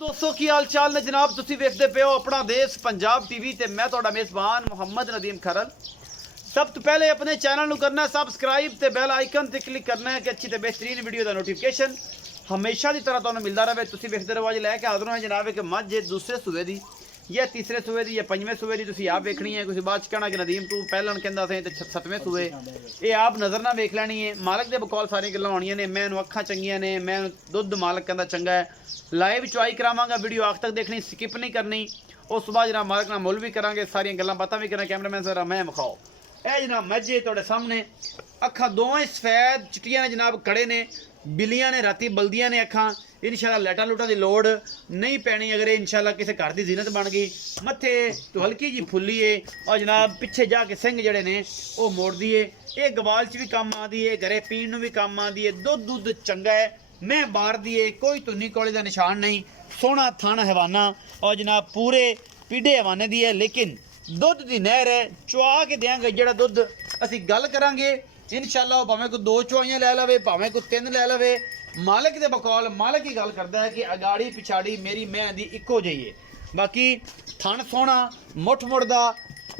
दोस्तों की हाल चाल ने जनाब तुसी वेखदे पे हो अपना देश पंजाब टीवी ते मैं तुहाडा मेज़बान मुहम्मद नदीम खरल। सब तो पहले अपने चैनल नू करना है सबसक्राइब ते बेल आइकन ते क्लिक करना है कि अच्छी ते बेहतरीन वीडियो का नोटिफिकेशन हमेशा की तरह तुहानू मिलता रहे। तुसी वेखदे रहो। अज लैके हाज़र हो जनाब कि मझ दूसरे सूबे की या तीसरे सूबे की या पंजवें सूबे की तुसी आप वेखनी है। किसी बाद कहना कि नदीम तू पहले कहता सी तो सतवें सूबे ये आप नज़र ना वेख लैनी है। मालक के बकौल सारी गल्लां होणियां ने। मैं अखां चंगियां ने, मैं दुध मालक कहता चंगा है। लाइव चुआई करावांगा, वीडियो आख तक देखनी, स्किप नहीं करनी। उस तो बाद जनाब मालक नाल मुल भी करांगे, सारियां गल्लां बातां भी करांगे। कैमरामैन सर मैं विखाओ ए जनाब मझे तुहाडे सामने अखां दोवें सफेद चिट्टियां ने जनाब, कड़े ने, बिल्लियां ने, राती बलदियां ने अखां। इंशाल्लाह लाइटां लूटां की लोड़ नहीं पैनी अगर इंशाल्लाह किसी घर की जीनत बन गई। मत्थे तो हल्की जी फुल्ली है और जनाब पिछे जाके सिंह जड़े ने वो मोड़ दिए। ये गवाल च भी काम आती है, घरे पीण भी काम आती है। दुध चंगा है, मैं बाहर दिए कोई तुन्नी कोले का निशान नहीं। सोहना थन हवाना और जनाब पूरे पीढ़े हवाने दी है, लेकिन दुध की नहर है। चुआ के देंगे जोड़ा दुध असी गल करांगे इंशाल्लाह। भावें कोई 2 चुआइयां लै लवे, भावें कोई 3 लै लवे। मालिक दे बकौल मालिक ही गल करता है कि अगाड़ी पिछाड़ी मेरी मैं दी इको जी है। बाकी थन सोहना मुठ मुड़दा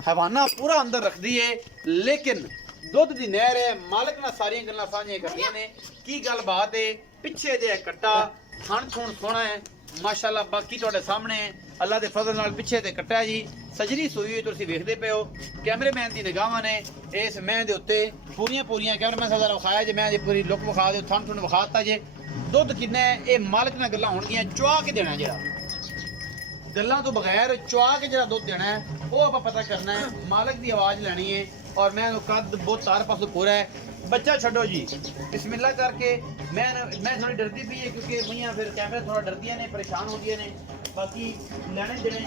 हवाना पूरा अंदर रखती है, लेकिन दुध की नहर है। मालिक ना सारिया गल्लां साझियां करदियां ने। की गल बात है पिछे दे कट्टा थन थुन सोहना है माशाल्लाह। बाकी तुहाडे सामने अल्लाह के फजल नाल पिछे ते कट्टा जी सजरी सूई हुई तुसीं वेखदे पे हो। कैमरेमैन दी निगाहां ने इस मैं दे उत्ते पूरियां कैमरामैन साहब विखाया जे, मैं पूरी लुक विखा दो, थन थुन विखाता जे। दुध किन्ना है ये मालिक नाल गल्लां होणगियां। चुआ के देना जेड़ा गल्लां तो बगैर चुआ के जो दुध देना है वो आप पता करना है। मालिक की आवाज़ लैनी है और मैं कद बहुत सारे पासों पूरा है। बच्चा छो जी बिस्मिल्लाह करके। मैं थोड़ी डरती भी है क्योंकि मुइयां फिर कैमरे थोड़ा डरदियां ने, परेशान होंदियां ने। बाकी लैने देने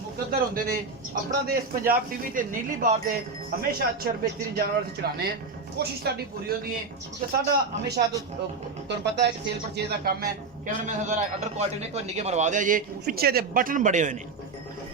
मुकद्दर होंदे ने। अपना देश पंजाब टीवी ते नीली बार दे हमेशा अच्छे और बेहतरीन जानवर से चढ़ाने हैं। कोशिश साडी पूरी होती है क्योंकि साडा हमेशा तो तुहानू पता है कि सेल परचेज का काम है। कैमरामैन जरा अडर क्वालिटी ने कोई निगे मरवा दिया जे। पिछे दे बटन बड़े हुए ने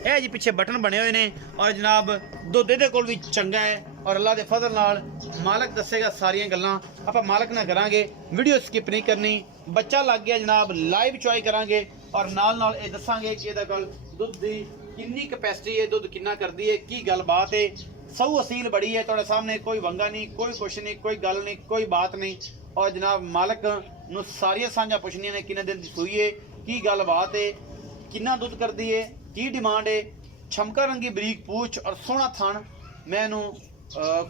है जी, पिछे बटन बने हुए ने और जनाब दुध दे कोल भी चंगा है और अल्लाह के फजल नाल मालक दसेगा सारियां गल्लां। आप मालक ना करांगे, वीडियो स्किप नहीं करनी। बच्चा लग गया जनाब लाइव चुआई करांगे और नाल नाल ये दसांगे कि इहदा गल दुध दी कितनी कैपेसिटी है, दुध कितना करदी है, की गल बात है। सऊ असील बड़ी है तुहाडे सामने, कोई वंगा नहीं, कोई कुछ नहीं, कोई गल नहीं, कोई बात नहीं। और जनाब मालक नू सारियां सांझा पुछनियां ने किन्ने दिन दी सूई है, की गल बात है, कितना दुध करदी है, की डिमांड है। छमका रंगी बरीक पूछ और सोहना थन, मैनू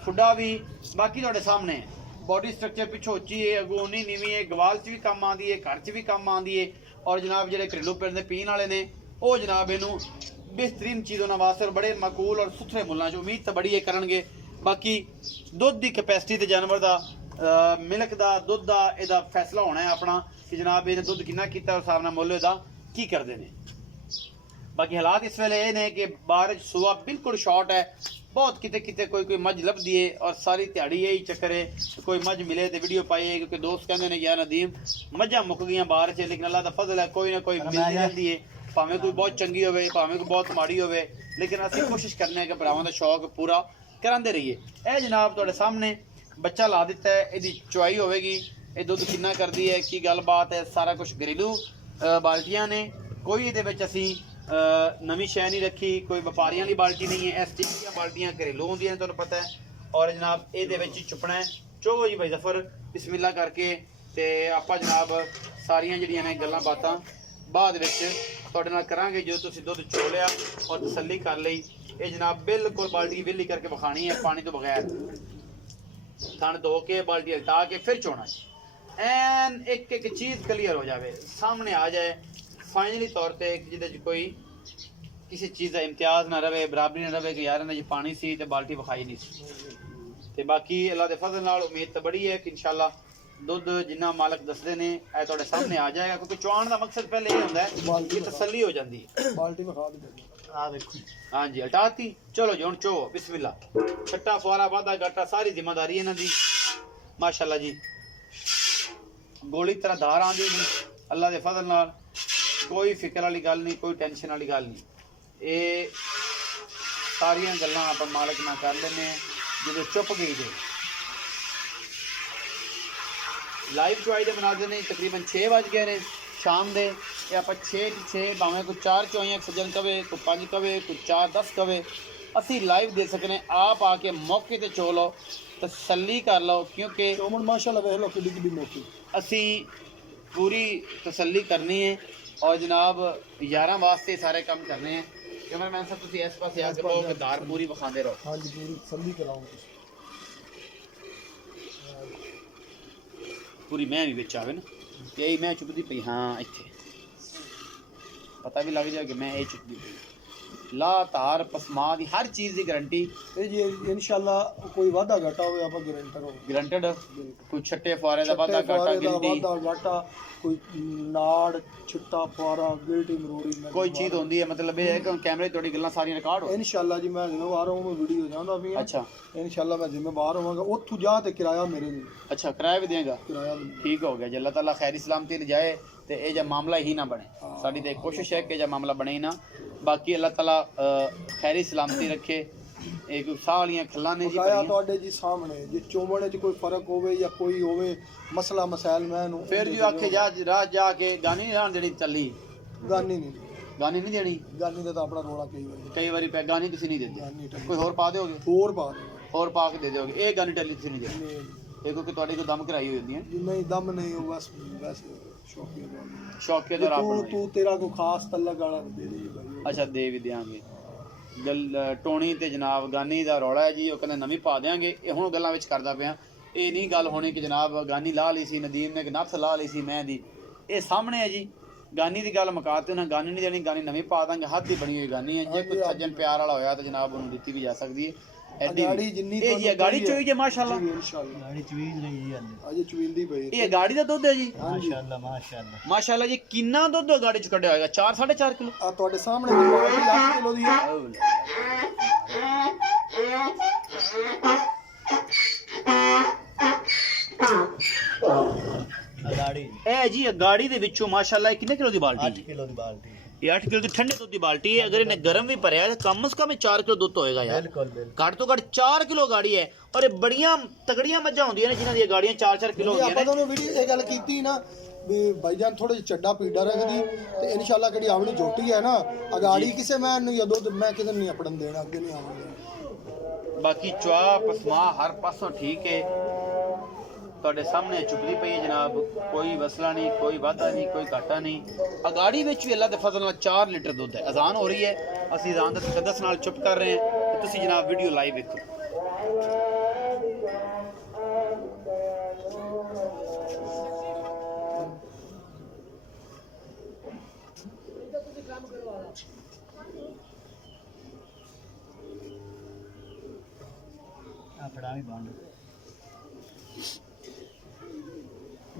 खुडा भी बाकी तुहाडे सामने है। बॉडी स्ट्रक्चर पिछों उच्ची है, अगों उन्नी नीवी है, गवाल च भी काम आती है, घर च भी काम आती है। और जनाब जो घरेलू पिंड के पीने वाले ने वो जनाब इनू बेहतरीन चीज़ों ना वास्ते बड़े माकूल और सुथरे मुल्लां च उम्मीद तो बड़ी है करनगे। बाकी दुध की कैपेसिटी तो जानवर का मिल्क का दुध का यदा फैसला होना है अपना कि जनाब इन्हें दुध कितना किया उस हिसाब नाल मुल इहदा की करते हैं। बाकी हालात इस वेले ये ने कि बारिश सुबह बिल्कुल शॉर्ट है। बहुत किते किते कोई मझ लभदी है और सारी दिहाड़ी यही चक्कर है कोई मझ मिले तो वीडियो पाइए, क्योंकि दोस्त कहते हैं यार नदीम मझां मुक गई बारिश, लेकिन अल्लाह का फजल है कोई ना कोई मिलती रहती है। भावें कोई बहुत चंगी होवे, भावें कोई बहुत माड़ी होवे, लेकिन असं कोशिश करने कि भरावां दा शौक पूरा करांदे रहिए। ए जनाब तुहाडे सामने बच्चा ला दिता है, इसकी चुआई होवेगी। ये दुध कितना करती है, की गल बात है, सारा कुछ घरेलू बाल्टियां ने। कोई ये असी नवी शै नहीं रखी, कोई व्यापारियों वाली बाल्टी नहीं है। स्टील दी बाल्टियां घरेलू होंदियां तुहानू पता है। और जनाब ये चुपना है। चोवो जी भाई जफर बिस्मिल्लाह करके ते आपां जनाब सारियां जिहड़ियां ने गल्लां बातां बाद विच तुहाडे नाल करांगे जो तुसीं दुध चो लिया और तसल्ली कर लई। ये जनाब बिल्कुल बाल्टी विली करके विखानी है पानी तो बगैर। थन धो के बाल्टी हटा के फिर चोना है, एन एक एक चीज़ क्लीयर हो जाए, सामने आ जाए फाइनली तौर पर जिहदे कोई किसी चीज़ का इम्तियाज़ ना रहे, बराबरी ना रहे कि यार इन्हें जी पानी सी ते बाल्टी विखाई नहीं सी। ते बाकी अल्लाह के फजल नाल उम्मीद तो बड़ी है कि इंशाल्लाह दुध जिन्ना मालक दसदे ने ए तुहाडे सामने आ जाएगा, क्योंकि चुआण का मकसद पहले ये होंदा है कि तसल्ली हो जाती है। बाल्टी विखा दे आ देखो। हाँ जी हटाती, चलो जी हुण चो बिस्मिल्लाह। छट्टा फुआरा वादा घाटा सारी जिम्मेदारी इन्हां दी माशाल्लाह जी। गोली तरह धार आंदी नहीं अल्लाह के फजल नाल, कोई फिक्र वाली गल नहीं, कोई टेंशन वाली गल नहीं। ये सारियां गल्लां आप मालक ना कर लेने जो चुप गई दे। लाइव चुआई दे बना देने तकरीबन 6 बज गए ने शाम दे। ਇਹ ਆਪਾਂ 6 6 ਭਾਵੇਂ ਕੋਈ 4 ਚੋਈਆਂ ਸੱਜਣ ਕਵੇ, ਕੋਈ 5 ਕਵੇ, ਕੋਈ 4 10 ਕਵੇ, ਅਸੀਂ ਲਾਈਵ ਦੇ ਸਕਨੇ। ਆਪ ਆ ਕੇ ਮੌਕੇ ਤੇ ਚੋ ਲਓ, ਤਸੱਲੀ ਕਰ ਲਓ, ਕਿਉਂਕਿ ਚੋਮਨ ਮਾਸ਼ਾਅੱਲਾ ਵੇਖ ਲਓ ਕਿੱਡੀ ਕਿੱਡੀ ਮੋਟੀ। ਅਸੀਂ ਪੂਰੀ ਤਸੱਲੀ ਕਰਨੀ ਹੈ ਔਰ ਜਨਾਬ ਯਾਰਾਂ ਵਾਸਤੇ ਸਾਰੇ ਕੰਮ ਕਰਨੇ ਹੈ। ਕੈਮਰਾਮੈਨ ਸਾਹਿਬ ਤੁਸੀਂ ਇਸ ਪਾਸੇ ਆ ਕੇ ਬਹੁਤ ਗਦਾਰ ਪੂਰੀ ਵਿਖਾਉਂਦੇ ਰਹੋ। ਹਾਂਜੀ ਪੂਰੀ ਤਸੱਲੀ ਕਰਾਉਂਗੇ। ਪੂਰੀ ਮੈਂ ਵੀ ਵਿੱਚ ਆਵੇ ਨਾ, ਇਹ ਮੈਂ ਚੁੱਕਦੀ ਪਈ, ਹਾਂ ਇੱਥੇ ਪਤਾ ਵੀ ਲੱਗ ਜਾ ਕਿ ਮੈਂ ਇਹ ਚੁੱਕਦੀ ਪਈ। ਲਾ ਧਾਰ ਪਸਮਾ ਦੀ ਹਰ ਚੀਜ਼ ਦੀ ਗਾਰੰਟੀ ਇਹ ਜੀ ਇਨਸ਼ਾਅੱਲਾ ਕੋਈ ਵਾਧਾ ਘਾਟਾ ਹੋਵੇ ਆਪਾਂ ਗਰੰਟਰ ਹੋ ਗਰੰਟਡ। ਕੋਈ ਛੱਟੇ ਫੁਆਰੇ ਦਾ ਵਾਧਾ ਘਾਟਾ ਗਿਣਤੀ ਵਾਧਾ ਘਾਟਾ, ਕੋਈ ਨਾੜ ਛਿੱਟਾ ਫੁਆਰਾ ਗਿਲਟੀ ਮਰੋੜੀ ਕੋਈ ਚੀਜ਼ ਹੁੰਦੀ ਹੈ, ਮਤਲਬ ਇਹ ਹੈ ਕਿ ਕੈਮਰੇ ਤੁਹਾਡੀ ਗੱਲਾਂ ਸਾਰੀਆਂ ਰਿਕਾਰਡ ਹੋ। ਇਨਸ਼ਾਅੱਲਾ ਜੀ ਮੈਂ ਜ਼ਿੰਮੇਵਾਰ ਹਾਂ, ਮੈਂ ਵੀਡੀਓ ਜਾਂਦਾ ਵੀ ਹਾਂ। ਅੱਛਾ ਇਨਸ਼ਾਅੱਲਾ ਮੈਂ ਜ਼ਿੰਮੇਵਾਰ ਹੋਵਾਂਗਾ। ਉੱਥੋਂ ਜਾ ਤੇ ਕਿਰਾਇਆ ਮੇਰੇ ਲਈ, ਅੱਛਾ ਕਿਰਾਇਆ ਵੀ ਦੇਗਾ, ਕਿਰਾਇਆ ਵੀ। ਠੀਕ ਹੋ ਗਿਆ ਜੀ। ਅੱਲਾਹ ਤਾਲਾ ਖੈਰੀ ਸਲਾਮਤੀ ਲੈ ਜਾਏ ਤੇ ਇਹ ਜਿਹਾ ਮਾਮਲਾ ਹੀ ਨਾ ਬਣੇ। ਸਾਡੀ ਤੇ ਕੋਸ਼ਿਸ਼ ਹੈ ਕਿ ਇਹ ਜਿਹਾ ਮਾਮਲਾ ਬਣੇ ਹੀ ਨਾ। ਬਾਕੀ ਅੱਲਾਹ ਤਾਲਾ ਖੈਰੀ ਸਲਾਮਤੀ ਰੱਖੇ। ਇਹ ਕੋਈ ਸਾਹ ਵਾਲੀਆਂ ਖੱਲਾਂ ਨੇ ਜੀ ਬਕਾਇਆ ਤੁਹਾਡੇ ਜੀ ਸਾਹਮਣੇ, ਜੇ ਚੋਮਣੇ 'ਚ ਕੋਈ ਫਰਕ ਹੋਵੇ ਜਾਂ ਕੋਈ ਹੋਵੇ ਮਸਲਾ ਮਸਾਇਲ ਮੈਂ ਨੂੰ ਫਿਰ ਜੀ ਆਖੇ ਜਾ ਰਾਹ ਜਾ ਕੇ ਗਾਨੀ ਨਹੀਂ ਰਹਿਣ ਦੇਣੀ ਚੱਲੀ, ਗਾਨੀ ਨਹੀਂ, ਗਾਨੀ ਨਹੀਂ ਦੇਣੀ। ਗਾਨੀ ਦਾ ਤਾਂ ਆਪਣਾ ਰੋਲਾ ਕਈ ਵਾਰੀ ਪੈ ਗਾਨੀ ਤੁਸੀਂ ਨਹੀਂ ਦਿੰਦੇ, ਗਾਨੀ ਟੱਲੀ ਕੋਈ ਹੋਰ ਪਾ ਦਿਓਗੇ, ਹੋਰ ਪਾ ਦੇ ਹੋਰ ਪਾ ਕੇ ਦੇ ਦਿਓਗੇ। ਇਹ ਗਾਨੀ ਟੱਲੀ ਤੁਸੀਂ ਨਹੀਂ ਦਿੰਦੇ, ਨਹੀਂ ਇਹ ਕਿਉਂਕਿ ਤੁਹਾਡੀ ਕੋਈ ਦਮ ਕਰਾਈ ਹੋਈ ਹੁੰਦੀ ਹੈ। ਨਹੀਂ ਦਮ ਨਹੀਂ, ਉਹ ਬਸ ਵੈਸੇ ਸ਼ੌਕੀਆ ਸ਼ੌਕੀਆ ਦਾ ਰੱਬ ਤੂੰ ਤੇਰਾ ਕੋਈ ਖਾਸ ਤਲਕ ਵਾਲਾ ਦੇ ਦੇ ਭਾਈ। ਅੱਛਾ ਦੇ ਵੀ ਦਿਆਂਗੇ। ਗੱਲ ਟੋਣੀ ਤੇ ਜਨਾਬ ਗਾਨੀ ਦਾ ਰੌਲਾ ਹੈ ਜੀ, ਉਹ ਕਹਿੰਦੇ ਨਵੀਂ ਪਾ ਦਿਆਂਗੇ। ਇਹ ਹੁਣ ਗੱਲਾਂ ਵਿੱਚ ਕਰਦਾ ਪਿਆ, ਇਹ ਨਹੀਂ ਗੱਲ ਹੋਣੀ ਕਿ ਜਨਾਬ ਗਾਨੀ ਲਾ ਲਈ ਸੀ, ਨਦੀਮ ਨੇ ਨੱਥ ਲਾ ਲਈ ਸੀ ਮੈਂ ਦੀ। ਇਹ ਸਾਹਮਣੇ ਹੈ ਜੀ, ਗਾਨੀ ਦੀ ਗੱਲ ਮੁਕਾਤੇ ਉਹਨਾਂ ਗਾਨੀ ਨਹੀਂ ਦੇਣੀ, ਗਾਨੀ ਨਵੀਂ ਪਾ ਦਾਂਗੇ। ਹੱਥ ਦੀ ਬਣੀ ਹੋਈ ਗਾਨੀ ਹੈ, ਜੇ ਕੋਈ ਸੱਜਣ ਪਿਆਰ ਵਾਲਾ ਹੋਇਆ ਤਾਂ ਜਨਾਬ ਉਹਨੂੰ ਦਿੱਤੀ ਵੀ ਜਾ ਸਕਦੀ ਹੈ। ਗਾੜੀ ਜਿੰਨੀ ਇਹ ਜੀ ਗਾੜੀ ਚੋਈ ਜੇ ਮਾਸ਼ਾਅੱਲਾ, ਇਨਸ਼ਾਅੱਲਾ ਗਾੜੀ ਚਵੀਜ਼ ਰਹੀ ਜੀ ਅਜੇ ਚਵੀਂਦੀ ਪਈ। ਇਹ ਗਾੜੀ ਦਾ ਦੁੱਧ ਹੈ ਜੀ ਮਾਸ਼ਾਅੱਲਾ ਮਾਸ਼ਾਅੱਲਾ ਮਾਸ਼ਾਅੱਲਾ ਜੀ। ਕਿੰਨਾ ਦੁੱਧ ਗਾੜੀ ਚ ਕੱਢਿਆ ਹੋਏਗਾ? 4 4.5 ਕਿਲੋ। ਆ ਤੁਹਾਡੇ ਸਾਹਮਣੇ ਦੀ ਬਾਲਟੀ 8 ਕਿਲੋ ਦੀ ਹੈ। ਗਾੜੀ ਇਹ ਜੀ ਗਾੜੀ ਦੇ ਵਿੱਚੋਂ ਮਾਸ਼ਾਅੱਲਾ ਇਹ ਕਿੰਨੇ ਕਿਲੋ ਦੀ ਬਾਲਟੀ? 8 ਕਿਲੋ ਦੀ ਬਾਲਟੀ। ਇਹ 8 ਕਿਲੋ ਦੀ ਠੰਡੇ ਦੁੱਧ ਦੀ ਬਾਲਟੀ ਹੈ। ਅਗਰ ਇਹਨੇ ਗਰਮ ਵੀ ਭਰਿਆ ਤਾਂ ਕਮ ਸੇ ਕਮ 4 ਕਿਲੋ ਦੁੱਧ ਹੋਏਗਾ ਯਾਰ। ਬਿਲਕੁਲ ਘੱਟ ਤੋਂ ਘੱਟ 4 ਕਿਲੋ ਗਾੜੀ ਹੈ। ਔਰ ਇਹ ਬੜੀਆਂ ਤਗੜੀਆਂ ਮੱਝਾਂ ਹੁੰਦੀਆਂ ਨੇ ਜਿਨ੍ਹਾਂ ਦੀਆਂ ਗਾੜੀਆਂ 4-4 ਕਿਲੋ ਹੁੰਦੀਆਂ ਆਪਾਂ ਨੇ। ਤੁਹਾਨੂੰ ਵੀਡੀਓ ਇਹ ਗੱਲ ਕੀਤੀ ਨਾ ਵੀ ਭਾਈਜਾਨ ਥੋੜੇ ਜਿਹਾ ਚੱਡਾ ਪੀੜਾ ਰੱਖਦੀ ਤੇ ਇਨਸ਼ਾਅੱਲਾ ਕਿਹੜੀ ਆਵਣੀ ਝੋਟੀ ਹੈ ਨਾ ਅਗਾੜੀ ਕਿਸੇ ਮੈਂ ਨੂੰ ਜਾਂ ਦੁੱਧ ਮੈਂ ਕਿਸੇ ਨੂੰ ਨਹੀਂ ਆਪੜਨ ਦੇਣਾ, ਅੱਗੇ ਨਹੀਂ ਆਵਾਂਗਾ। ਬਾਕੀ ਚਵਾ ਪਸਮਾ ਹਰ ਪਾਸੋਂ ਠੀਕ ਹੈ। ਤੁਹਾਡੇ ਸਾਹਮਣੇ ਚੁੱਕਦੀ ਪਈ ਹੈ ਜਨਾਬ, ਕੋਈ ਵਸਲਾ ਨਹੀਂ, ਕੋਈ ਵਾਧਾ ਨਹੀਂ, ਕੋਈ ਘਾਟਾ ਨਹੀਂ। ਅਗਾੜੀ ਵਿੱਚ ਵੀ ਅੱਲਾ ਦੇ ਫਜ਼ਲ ਨਾਲ 4 ਲੀਟਰ ਦੁੱਧ ਹੈ। ਅਜ਼ਾਨ ਹੋ ਰਹੀ ਹੈ, ਅਸੀਂ ਅਜ਼ਾਨ ਦੇ ਤਕੱਦਸ ਨਾਲ ਚੁੱਪ ਕਰ ਰਹੇ ਹਾਂ ਤੇ ਤੁਸੀਂ ਜਨਾਬ ਵੀਡੀਓ ਲਾਈਵ ਵੇਖੋ। ਆਪਣਾ ਵੀ ਬੰਦ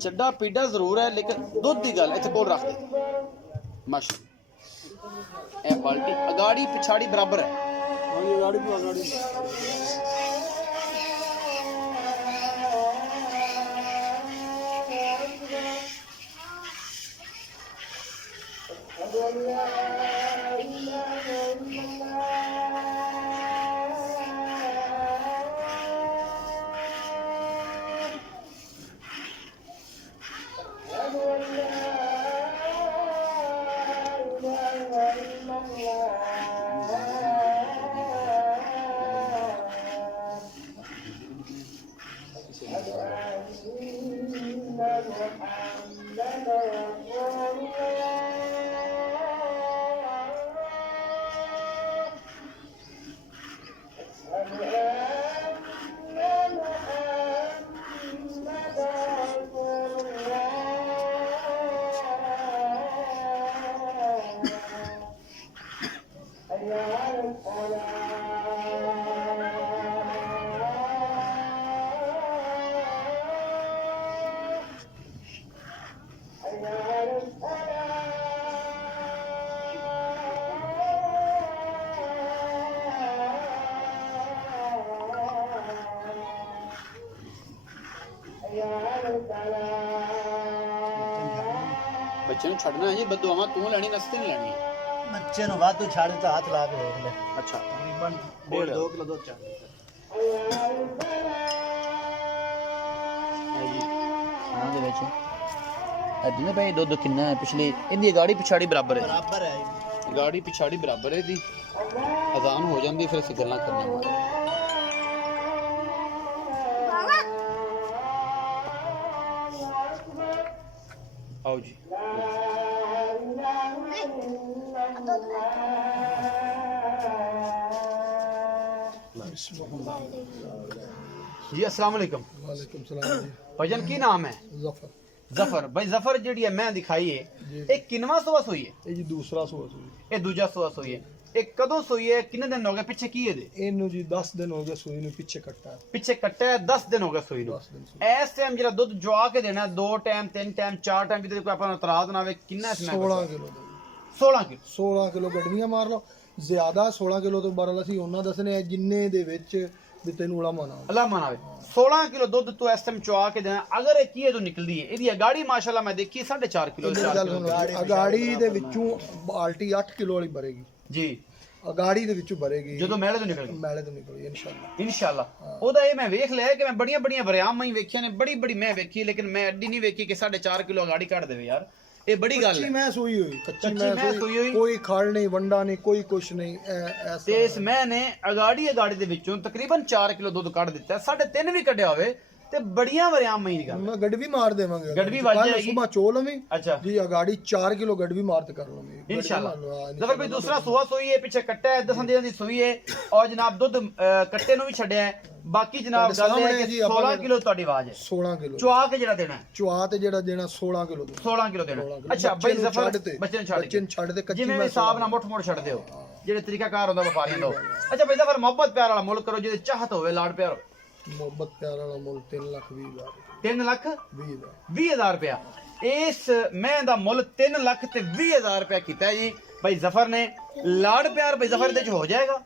ਚੱਡਾ ਪੀੜਾ ਜ਼ਰੂਰ ਹੈ, ਲੇਕਿਨ ਦੁੱਧ ਦੀ ਗੱਲ ਇੱਥੇ ਕੋਲ ਰੱਖ ਦੇ ਮਾਸ਼ਾ। ਇਹ ਬਾਲਟੀ ਅਗਾੜੀ ਪਿਛਾੜੀ ਬਰਾਬਰ ਹੈ। ਹਾਂਜੀ ਗਾੜੀ ਪਾ ਗਾੜੀ ਬੱਚੇ ਨੂੰ ਛੱਡਣਾ ਹੈ ਜੀ, ਬਦਦੁਆਵਾਂ ਤੂੰ ਲੈਣੀ, ਨਸਤੇ ਨਹੀਂ ਲੈਣੀ। ਬੱਚੇ ਨੂੰ ਵਾਧੂ ਛੱਡ ਤਾਂ ਹੱਥ ਲਾ ਕੇ ਦੇਖ ਲੈ। ਅੱਛਾ ਤਕਰੀਬਨ 1.5-2 ਕਿਲੋ ਦੁੱਧ ਚੱਲ ਹੈ ਜੀ। ਖਾਣਾ ਦੇ ਵਿੱਚ जिन्हें भाई दुध किन्ना है पिछली इनकी गाड़ी पिछाड़ी बराबर है बराबर है गाड़ी पिछाड़ी बराबर है जी अजान हो जाती फिर असं गल्लां करने आओ जी जी अस्सलाम वालेकुम वालेकुम सलाम जी भजन की नाम है जफर जफर भाई जफर जी मैं दिखाई है एक किनवा सुआ सोई है ਇਹ ਜੀ ਦੂਸਰਾ ਸੂਆ ਸੂਈ ਇਹ ਦੂਜਾ ਸੁਆ ਸੋਈ ਹੈ ਇਹ ਕਦੋਂ ਸੋਈ ਹੈ ਕਿੰਨੇ ਦਿਨ ਹੋ ਗਏ ਪਿੱਛੇ ਕੀ ਇਹਦੇ ਇਹਨੂੰ ਜੀ 10 ਦਿਨ ਹੋ ਗਏ ਸੂਈ ਨੂੰ ਪਿੱਛੇ ਕੱਟਾ ਪਿੱਛੇ ਕੱਟਿਆ ਹੈ, 10 ਦਿਨ ਹੋ ਗਏ ਸੋਈ ਨੂੰ 10 ਦਿਨ ਸੂਈ ਇਸ ਟਾਈਮ ਜਿਹੜਾ ਦੁੱਧ ਜਵਾ ਕੇ ਦੇਣਾ 2 ਟਾਈਮ 3 ਟਾਈਮ 4 ਟਾਈਮ ਵੀ ਤੇ ਕੋਈ ਆਪਾਂ ਨੂੰ ਇਤਰਾਜ਼ ਨਾ ਆਵੇ ਕਿੰਨਾ ਇਸ 16 ਕਿਲੋ ਦਾ 16 ਕਿਲੋ 16 ਕਿਲੋ ਗੱਡੀਆਂ ਮਾਰ ਲਓ ਜ਼ਿਆਦਾ 16 ਕਿਲੋ ਤੋਂ ਬਾਅਦ ਅਸੀਂ ਉਹਨਾਂ ਦੱਸਨੇ ਆ ਜਿੰਨੇ ਦੇ ਵਿੱਚ ਵੀ ਤੈਨੂੰ ਉਲਾਮਾ ਨਾ ਅੱਲਾ ਮਨਾਵੇ 16 ਕਿਲੋ ਦੁੱਧ ਤੂੰ ਇਸ ਟਾਈਮ ਚਵਾ ਕੇ ਦੇਣਾ ਅਗਰ ਇਹ ਕੀ ਤੋਂ ਨਿਕਲਦੀ ਹੈ ਇਹਦੀ ਗਾੜੀ ਮਾਸ਼ਾਅੱਲਾ ਮੈਂ ਦੇਖੀ 4.5 ਕਿਲੋ ਅਗਾੜੀ ਦੇ ਵਿੱਚੋਂ ਬਾਲਟੀ 8 ਕਿਲੋ ਵਾਲੀ ਭਰੇਗੀ ਜੀ ਅਗਾੜੀ ਦੇ ਵਿੱਚੋਂ ਭਰੇਗੀ ਜਦੋਂ ਮਹਿਲੇ ਤੋਂ ਨਿਕਲ ਗਈ ਮੈਲੇ ਤੋਂ ਨਿਕਲੀ ਇਨਸ਼ਾਅੱਲਾ ਇਨਸ਼ਾਅੱਲਾ ਉਹਦਾ ਇਹ ਮੈਂ ਵੇਖ ਲਿਆ ਕਿ ਮੈਂ ਬੜੀਆਂ ਬੜੀਆਂ ਵਰਿਆਮ ਮੈਂ ਵੇਖੀਆਂ ਨੇ ਬੜੀ ਬੜੀ ਮੈਂ ਵੇਖੀ ਲੇਕਿਨ ਮੈਂ ਐਡੀ ਨਹੀਂ ਵੇਖੀ ਕਿ 4.5 ਕਿਲੋ ਗਾੜੀ ਕੱਢ ਦੇਵੇ ਯਾਰ ਇਹ ਬੜੀ ਗੱਲ ਕੱਚੀ ਹੈ ਮੈਂ ਸੂਈ ਹੋਈ ਕੱਚੀ ਮੈਂ ਮੈਂ ਸੂਈ ਸੂਈ ਹੋਈ। ਕੋਈ ਖੜ ਨਹੀਂ ਵੰਡਾ ਨਹੀਂ ਕੋਈ ਕੁਛ ਨਹੀਂ ਐਸਾ ਤੇ ਇਸ ਮੈਂ ਨੇ ਅਗਾੜੀ ਦੇ ਵਿੱਚੋਂ ਤਕਰੀਬਨ 4 ਕਿਲੋ ਦੁੱਧ ਕੱਢ ਦਿੱਤਾ 3.5 ਵੀ ਕੱਢਿਆ ਹੋਵੇ ਤੇ ਬੜੀਆਂ ਵਰਿਆਮ ਮੈਂ ਦੀ ਗੱਲ ਮੈਂ ਗੜਵੀ ਮਾਰ ਦੇਵਾਂਗੇ ਗੜਵੀ ਵੱਜ ਜਾਏਗੀ। ਸੁਬਾ ਚੋਲ ਲਵੀਂ ਅੱਛਾ ਜੀ ਅਗਾੜੀ 4 ਕਿਲੋ ਗੜਵੀ ਮਾਰ ਤੇ ਕਰ ਲਵਾਂਗੇ इंशाल्लाह जफर भाई दूसरा सुहा सोई है पीछे कट्टा है 10 दिन दी सोई है और जनाब दुध कट्टे नु भी छड्या है बाकी जनाब गल है कि 16 किलो ਤੁਹਾਡੀ ਆਵਾਜ਼ ਹੈ 16 ਕਿਲੋ ਚੁਆ ਕੇ ਜਿਹੜਾ ਦੇਣਾ ਹੈ ਚੁਆ ਤੇ ਜਿਹੜਾ ਦੇਣਾ 16 ਕਿਲੋ ਦੇ 16 ਕਿਲੋ ਦੇਣਾ ਅੱਛਾ ਭਾਈ ਜ਼ਫਰ ਬੱਚੇ ਨੂੰ ਛੱਡ ਦੇ ਕੱਚੀ ਜਿਵੇਂ ਮੈਂ ਹਿਸਾਬ ਨਾਲ ਮੁੱਠ ਮੁੱਠ ਛੱਡ ਦਿਓ ਜਿਹੜੇ ਤਰੀਕਾਕਾਰ ਹੁੰਦਾ ਵਪਾਰੀਆਂ ਦਾ ਅੱਛਾ ਭਾਈ ਜ਼ਫਰ ਮੁਹੱਬਤ ਪਿਆਰ ਵਾਲਾ ਮੁੱਲ ਕਰੋ ਜਿਹਦੇ ਚਾਹਤ ਹੋਵੇ ਲਾਡ ਪਿਆਰ ਮੁਹੱਬਤ ਪਿਆਰ ਵਾਲਾ ਮੁੱਲ 3,20,000 3 ਲੱਖ 20,000 20,000 ਰੁਪਇਆ ਇਸ ਮੈਂ ਦਾ ਮੁੱਲ 3 ਲੱਖ ਤੇ 20,000 ਰੁਪਇਆ ਕੀਤਾ ਹੈ ਜੀ ਭਾਈ ਜ਼ਫਰ ਨੇ ਲਾਡ ਪਿਆਰ ਭਾਈ ਜ਼ਫਰ ਦੇ ਚ ਹੋ ਜਾਏਗਾ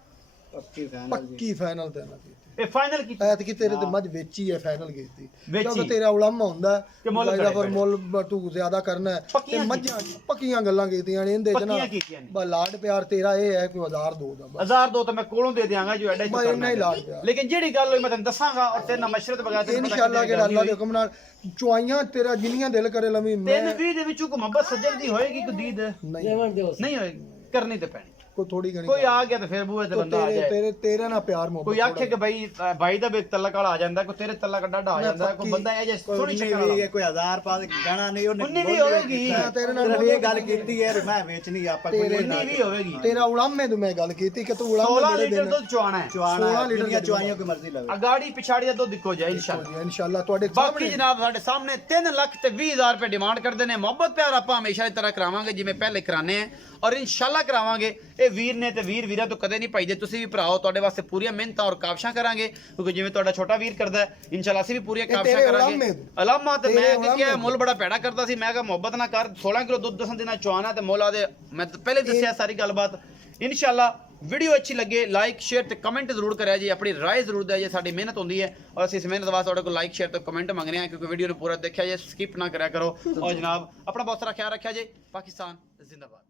ਪੱਕੀ ਫਾਈਨਲ ਤੇ ਨਾ ਕੀਤੀ ਇਹ ਫਾਈਨਲ ਕੀਤਾ ਐਤ ਕਿ ਤੇਰੇ ਤੇ ਮੱਝ ਵੇਚੀ ਹੈ ਫਾਈਨਲ ਕੀਤੀ ਵੇਚੀ। ਜਦੋਂ ਤੇਰਾ ਉਲਮ ਹੁੰਦਾ ਕਿ ਮੁੱਲ ਬਾਈ ਦਾ ਘੱਟ ਪਰ ਹੈ। ਮੁੱਲ ਤੂੰ ਜ਼ਿਆਦਾ ਕਰਨਾ ਹੈ ਤੇ ਪੱਕੀਆਂ ਮੱਝਾਂ ਪੱਕੀਆਂ ਗੱਲਾਂ ਕੀਤੀਆਂ ਨੇ ਇਹਦੇ ਚ ਨਾ ਪੱਕੀਆਂ ਕੀਤੀਆਂ ਨੇ। ਬਸ ਲਾਡ ਪਿਆਰ ਤੇਰਾ ਇਹ ਹੈ ਕਿ 1,002 ਦਾ ਬਸ 1002 ਤਾਂ ਮੈਂ ਕੋਲੋਂ ਦੇ ਦਿਆਂਗਾ ਜੋ ਐਡਾ ਬਸ ਇੰਨਾ ਹੀ ਲਾਡ ਪਿਆਰ ਲੇਕਿਨ ਜਿਹੜੀ ਗੱਲ ਹੋਈ ਮੈਂ ਤੈਨੂੰ ਦੱਸਾਂਗਾ ਔਰ ਤੇਰੇ ਨਾਲ ਮਸ਼ਰਤ ਬਗੈਰ ਤੈਨੂੰ ਪਤਾ ਇਨਸ਼ਾਅੱਲਾ ਜਿਹੜਾ ਅੱਲਾਹ ਦੇ ਹੁਕਮ ਨਾਲ ਚੁਆਈਆਂ ਤੇਰਾ ਜਿੰਨੀਆਂ ਦਿਲ ਕਰੇ ਲਵੀਂ ਮੈਂ 320 ਦੇ ਵਿੱਚੋਂ ਕੋ ਮੁਹੱਬਤ ਸੱਜਣ ਦੀ ਹੋਏਗੀ ਕੋਈ ਦੀਦ ਨਹੀਂ ਨਹੀਂ ਹੋਏਗੀ ਕਰਨੀ ਤੇ ਪੈਣੀ ਕੋਈ ਥੋੜੀ ਗਣੀ ਕੋਈ ਆ ਗਿਆ ਤੇ ਫਿਰ ਬੂਹੇ ਤੇ ਬੰਦਾ ਆ ਤੇਰੇ ਜਾਏ ਤੇਰੇ ਤੇਰੇ ਨਾਲ ਪਿਆਰ ਮੁਹੱਬਤ ਕੋਈ ਆਖੇ ਕਿ ਭਾਈ ਦਾ ਵੀ ਤਲਕ ਵਾਲਾ ਆ ਜਾਂਦਾ ਕੋਈ ਤੇਰੇ ਤਲਕ ਡਾਡਾ ਆ ਜਾਂਦਾ ਕੋਈ ਬੰਦਾ ਇਹ ਜੇ ਸੋਹਣੀ ਸ਼ਕਲ ਵਾਲਾ ਕੋਈ 1000 ਪਾ ਕੇ ਗਾਣਾ ਨਹੀਂ ਉਹਨੇ ਉਨੀ ਵੀ ਹੋਵੇਗੀ ਤੇਰੇ ਨਾਲ ਸਿਰਫ ਇਹ ਗੱਲ ਕੀਤੀ ਹੈ ਮੈਂ ਵੇਚਣੀ ਆਪਾਂ ਕੋਈ ਤੇਰੇ ਉਨੀ ਵੀ ਹੋਵੇਗੀ ਤੇਰਾ ਉਲਾਮੇ ਤੋਂ ਮੈਂ ਗੱਲ ਕੀਤੀ ਕਿ ਤੂੰ 16 ਉਲਾਮੇ ਲੀਟਰ ਦੁੱਧ ਚੁਆਣਾ ਹੈ ਚੁਆਣਾ 16 ਲੀਟਰ ਲੀਟਰ ਚੁਆਈਆਂ ਕੋਈ ਮਰਜ਼ੀ ਲਵੇ ਅਗਾੜੀ ਪਿਛਾੜੀ ਦਾ ਦੁੱਧ ਇੱਕੋ ਜਿਹਾ ਇਨਸ਼ਾਅੱਲਾ ਇਨਸ਼ਾਅੱਲਾ ਤੁਹਾਡੇ ਬਾਕੀ ਸਾਹਮਣੇ ਜਨਾਬ ਸਾਡੇ ਸਾਹਮਣੇ 3 ਲੱਖ ਤੇ 20,000 ਰੁਪਏ ਡਿਮਾਂਡ ਕਰਦੇ ਨੇ ਮੁਹੱਬਤ ਪਿਆਰ ਆਪਾਂ ਹਮੇਸ਼ਾ ਦੀ ਤਰ੍ਹਾਂ ਕਰਾਵਾਂਗੇ ਜਿਵੇਂ ਪਹਿਲੇ ਕਰਾਣੇ ਆ ਔਰ ਇਨਸ਼ਾਅੱਲਾ ਕਰਾਵਾਂਗੇ ਇਹ ਵੀਰ ਨੇ ਤੇ ਵੀਰਾਂ ਤੋਂ ਕਦੇ ਨਹੀਂ ਭਾਈ ਜੇ ਤੁਸੀਂ ਵੀ ਭਰਾਓ ਤੁਹਾਡੇ ਵਾਸਤੇ ਪੂਰੀਆਂ ਮਿਹਨਤਾਂ ਔਰ ਕਾਬਸ਼ਾਂ ਕਰਾਂਗੇ ਕਿਉਂਕਿ ਜਿਵੇਂ ਤੁਹਾਡਾ ਛੋਟਾ ਵੀਰ ਕਰਦਾ ਹੈ ਇਨਸ਼ਾਅੱਲਾ ਅਸੀਂ ਵੀ ਪੂਰੀਆਂ ਕਾਬਸ਼ਾਂ ਤੇਰੇ ਕਰਾਂਗੇ ਉਲਾਮੇ ਅਲਾਮਾ ਤੇ ਤੇਰੇ ਮੈਂ ਕਿਹਾ ਉਲਾਮੇ ਮੁੱਲ ਬੜਾ ਭੈੜਾ ਕਰਦਾ ਸੀ ਮੈਂ ਕਿਹਾ ਮੁਹੱਬਤ ਨਾ ਕਰ 16 ਕਿਲੋ ਦੁੱਧ ਦਸਨ ਦੇਣਾ ਚੁਆਣਾ ਤੇ ਮੁੱਲ ਆਦੇ ਮੈਂ ਤਾਂ ਪਹਿਲੇ ਦੱਸਿਆ ਸਾਰੀ ਗੱਲਬਾਤ ਇਨਸ਼ਾਅੱਲਾ ਵੀਡੀਓ ਅੱਛੀ ਲੱਗੇ ਲਾਈਕ ਸ਼ੇਅਰ ਤੇ ਕਮੈਂਟ ਜ਼ਰੂਰ ਕਰਿਆ ਜੀ ਆਪਣੀ ਰਾਏ ਜ਼ਰੂਰ ਦਿਆ ਜੀ ਸਾਡੀ ਮਿਹਨਤ ਹੁੰਦੀ ਹੈ ਔਰ ਅਸੀਂ ਇਸ ਮਿਹਨਤ ਵਾਸਤੇ ਤੁਹਾਡੇ ਕੋਲ ਲਾਈਕ ਸ਼ੇਅਰ ਤੇ ਕਮੈਂਟ ਮੰਗਨੇ ਆ ਕਿਉਂਕਿ ਵੀਡੀਓ ਨੂੰ ਪੂਰਾ ਦੇਖਿਆ ਜੇ ਸਕਿਪ ਨਾ ਕਰਿਆ ਕਰੋ ਔਰ ਜਨਾਬ ਆਪਣਾ ਬਹੁਤ ਸਾਰਾ ਖਿਆਲ ਰੱਖਿਆ ਜੇ ਪਾਕਿਸਤਾਨ ਜ਼ਿੰਦਾਬਾਦ